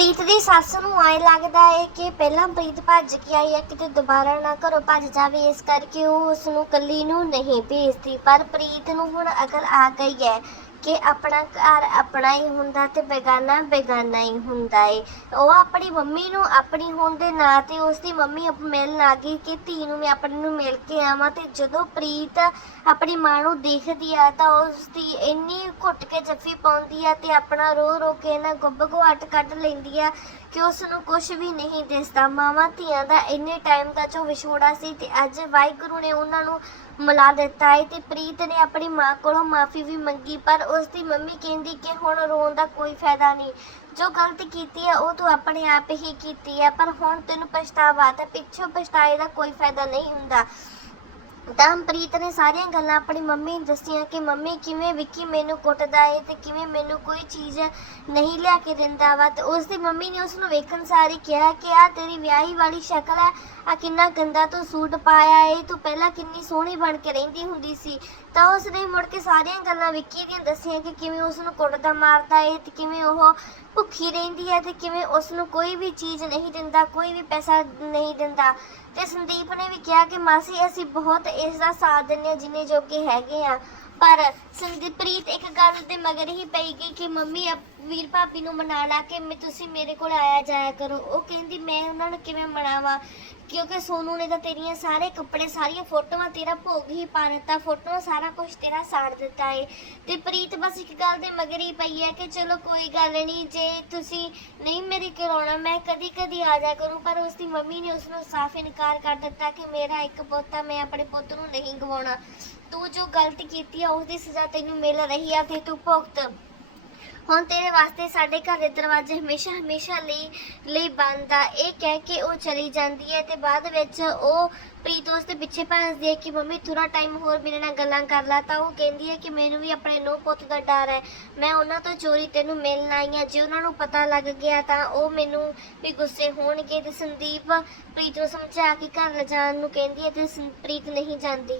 ਪ੍ਰੀਤ ਦੀ ਸੱਸ ਨੂੰ ਆਏ ਲੱਗਦਾ ਹੈ ਕਿ ਪਹਿਲਾਂ ਪ੍ਰੀਤ ਭੱਜ ਕੇ ਆਈ ਹੈ, ਕਿਤੇ ਦੁਬਾਰਾ ਨਾ ਘਰੋਂ ਭੱਜ ਜਾਵੇ, ਇਸ ਕਰਕੇ ਉਹ ਉਸ ਨੂੰ ਕੱਲੀ ਨੂੰ ਨਹੀਂ ਭੇਜਦੀ। ਪਰ ਪ੍ਰੀਤ ਨੂੰ ਹੁਣ ਅਕਲ ਆ ਗਈ ਹੈ। ਕਿ ਆਪਣਾ ਘਰ ਆਪਣਾ ਹੀ ਹੁੰਦਾ ਤੇ ਬੇਗਾਨਾ ਬੇਗਾਨਾ ਹੀ ਹੁੰਦਾ ਏ। ਉਹ ਆਪਣੀ ਮੰਮੀ ਨੂੰ ਆਪਣੀ ਹੋਣ ਦੇ ਨਾਂ ਤੇ ਉਸ ਦੀ ਮੰਮੀ ਮਿਲਣ ਆ ਗਈ ਕਿ ਧੀ ਨੂੰ ਮੈਂ ਆਪਣੀ ਨੂੰ ਮਿਲ ਕੇ ਆਵਾਂ ਤੇ ਜਦੋਂ ਪ੍ਰੀਤ ਆਪਣੀ ਮਾਂ ਨੂੰ ਦੇਖਦੀ ਆ ਤਾਂ ਉਸ ਦੀ ਇੰਨੀ ਘੁੱਟ ਕੇ ਜੱਫੀ ਪਾਉਂਦੀ ਆ ਤੇ ਆਪਣਾ ਰੋ ਰੋ ਕੇ ਨਾ ਗੁੱਬ ਗੁਆਟ ਕੱਢ ਲੈਂਦੀ ਆ ਕਿ ਉਸ ਨੂੰ ਕੁਝ ਵੀ ਨਹੀਂ ਦਿਸਦਾ। ਮਾਵਾਂ ਧੀਆਂ ਦਾ ਇੰਨੇ ਟਾਈਮ ਦਾ ਜੋ ਵਿਛੋੜਾ ਸੀ ਤੇ ਅੱਜ ਵਾਹਿਗੁਰੂ ਨੇ ਉਹਨਾਂ ਨੂੰ ਮਿਲਾ ਦਿੱਤਾ ਹੈ ਤੇ ਪ੍ਰੀਤ ਨੇ ਆਪਣੀ ਮਾਂ ਕੋਲੋਂ ਮਾਫੀ ਵੀ ਮੰਗੀ, ਪਰ ਉਸ ਦੀ ਮੰਮੀ ਕਹਿੰਦੀ ਕਿ ਹੁਣ ਰੋਣ ਦਾ ਕੋਈ ਫਾਇਦਾ ਨਹੀਂ। ਜੋ ਗਲਤੀ ਕੀਤੀ ਹੈ, ਉਹ ਤੂੰ ਆਪਣੇ ਆਪ ਹੀ ਕੀਤੀ ਹੈ, ਪਰ ਹੁਣ ਤੈਨੂੰ ਪਛਤਾਵਾ ਤੇ ਪਿੱਛੋਂ ਪਛਤਾਏ ਦਾ ਕੋਈ ਫਾਇਦਾ ਨਹੀਂ ਹੁੰਦਾ। ਤਾਂ ਪ੍ਰੀਤ ਨੇ ਸਾਰੀਆਂ ਗੱਲਾਂ ਆਪਣੀ ਮੰਮੀ ਨੂੰ ਦੱਸੀਆਂ ਕਿ ਮੰਮੀ ਕਿਵੇਂ ਵਿੱਕੀ ਮੈਨੂੰ ਕੁੱਟਦਾ ਏ ਤੇ ਕਿਵੇਂ ਮੈਨੂੰ ਕੋਈ ਚੀਜ਼ ਨਹੀਂ ਲਿਆ ਕੇ ਦਿੰਦਾ ਵਾ ਤੇ ਉਸ ਦੀ ਮੰਮੀ ਨੇ ਉਸ ਨੂੰ ਵੇਖਣ ਸਾਰੀ ਕਿਹਾ ਕਿ ਆ ਤੇਰੀ ਵਿਆਹੀ ਵਾਲੀ ਸ਼ਕਲ ਹੈ। ਆ ਕਿੰਨਾ ਗੰਦਾ ਤੂੰ ਸੂਟ ਪਾਇਆ ਏ। ਤੂੰ ਪਹਿਲਾਂ ਕਿੰਨੀ ਸੋਹਣੀ ਬਣ ਕੇ ਰਹਿੰਦੀ ਹੁੰਦੀ ਸੀ। ਤਾਂ ਉਸ ਨੇ ਮੁੜ ਕੇ ਸਾਰੀਆਂ ਗੱਲਾਂ ਵਿੱਕੀ ਦੀਆਂ ਦੱਸੀਆਂ ਕਿ ਕਿਵੇਂ ਉਸ ਨੂੰ ਕੁੱਟਦਾ, ਮਾਰਦਾ ਏ ਤੇ ਕਿਵੇਂ ਉਹ ਭੁੱਖੀ ਰਹਿੰਦੀ ਹੈ ਤੇ ਕਿਵੇਂ ਉਸ ਨੂੰ ਕੋਈ ਵੀ ਚੀਜ਼ ਨਹੀਂ ਦਿੰਦਾ, ਕੋਈ ਵੀ ਪੈਸਾ ਨਹੀਂ ਦਿੰਦਾ। ਤੇ ਸੰਦੀਪ ਨੇ ਵੀ ਕਿਹਾ ਕਿ ਮਾਸੀ, ਅਸੀਂ ਬਹੁਤ ਇਸ ਦਾ ਸਾਥ ਦਿੰਦੇ ਹਾਂ ਜਿੰਨੇ ਜੋਗੇ ਹੈਗੇ ਆ। ਪਰ ਸੰਦੀਪ ਇੱਕ ਗੱਲ ਦੇ ਮਗਰ ਹੀ ਪਈ ਗਈ ਕਿ ਮੰਮੀ ਵੀਰ ਭਾਬੀ ਨੂੰ ਮਨਾ ਲਾ ਕੇ ਮੈਂ ਤੁਸੀਂ ਮੇਰੇ ਕੋਲ ਆਇਆ ਜਾਇਆ ਕਰੋ। ਉਹ ਕਹਿੰਦੀ, ਮੈਂ ਉਹਨਾਂ ਨੂੰ ਕਿਵੇਂ ਮਨਾਵਾਂ? ਕਿਉਂਕਿ ਸੋਨੂ ਨੇ ਤਾਂ ਤੇਰੀਆਂ ਸਾਰੇ ਕੱਪੜੇ, ਸਾਰੀਆਂ ਫੋਟੋਆਂ ਤੇਰਾ ਭੋਗ ਹੀ ਪਾ ਦਿੱਤਾ, ਫੋਟੋਆਂ ਸਾਰਾ ਕੁਝ ਤੇਰਾ ਸਾੜ ਦਿੱਤਾ ਏ। ਤੇ ਪ੍ਰੀਤ ਬਸ ਇੱਕ ਗੱਲ ਦੇ ਮਗਰ ਹੀ ਪਈ ਹੈ ਕਿ ਚਲੋ ਕੋਈ ਗੱਲ ਨਹੀਂ, ਜੇ ਤੁਸੀਂ ਨਹੀਂ ਮੇਰੀ ਕਰਾਉਣਾ ਮੈਂ ਕਦੀ ਕਦੀ ਆ ਜਾ ਕਰੂੰ, ਪਰ ਉਸ ਦੀ ਮੰਮੀ ਨੇ ਉਸ ਨੂੰ ਸਾਫ਼ ਇਨਕਾਰ ਕਰ ਦਿੱਤਾ ਕਿ ਮੇਰਾ ਇੱਕ ਪੁੱਤ ਆ, ਮੈਂ ਆਪਣੇ ਪੁੱਤ ਨੂੰ ਨਹੀਂ ਗਵਾਉਣਾ। ਤੂੰ ਜੋ ਗਲਤੀ ਕੀਤੀ ਆ ਉਸ ਦੀ ਸਜ਼ਾ ਤੈਨੂੰ ਮਿਲ ਰਹੀ ਆ ਤੇ ਤੂੰ ਭੁਗਤ। ਹੁਣ ਤੇਰੇ ਵਾਸਤੇ ਸਾਡੇ ਘਰ ਦੇ ਦਰਵਾਜ਼ੇ ਹਮੇਸ਼ਾ ਹਮੇਸ਼ਾ ਲਈ ਲਈ ਬੰਦ ਆ। ਇਹ ਕਹਿ ਕੇ ਉਹ ਚਲੀ ਜਾਂਦੀ ਹੈ ਤੇ ਬਾਅਦ ਵਿੱਚ ਉਹ ਪ੍ਰੀਤ ਉਸ ਦੇ ਪਿੱਛੇ ਭੱਜਦੀ ਹੈ ਕਿ ਮੰਮੀ ਥੋੜਾ ਟਾਈਮ ਹੋਰ ਮੇਰੇ ਨਾਲ ਗੱਲਾਂ ਕਰ ਲਾ। ਤਾਂ ਉਹ ਕਹਿੰਦੀ ਹੈ ਕਿ ਮੈਨੂੰ ਵੀ ਆਪਣੇ ਨੋ ਪੁੱਤ ਦਾ ਡਰ ਹੈ। ਮੈਂ ਉਹਨਾਂ ਤੋਂ ਚੋਰੀ ਤੈਨੂੰ ਮਿਲਣ ਆਈ ਹਾਂ। ਜੇ ਉਹਨਾਂ ਨੂੰ ਪਤਾ ਲੱਗ ਗਿਆ ਤਾਂ ਉਹ ਮੈਨੂੰ ਵੀ ਗੁੱਸੇ ਹੋਣਗੇ ਤੇ ਸੰਦੀਪ ਪ੍ਰੀਤ ਨੂੰ ਸਮਝਾ ਕੇ ਘਰ ਲਿਜਾਣ ਨੂੰ ਕਹਿੰਦੀ ਹੈ ਤੇ ਸੰ- ਪ੍ਰੀਤ ਨਹੀਂ ਜਾਂਦੀ।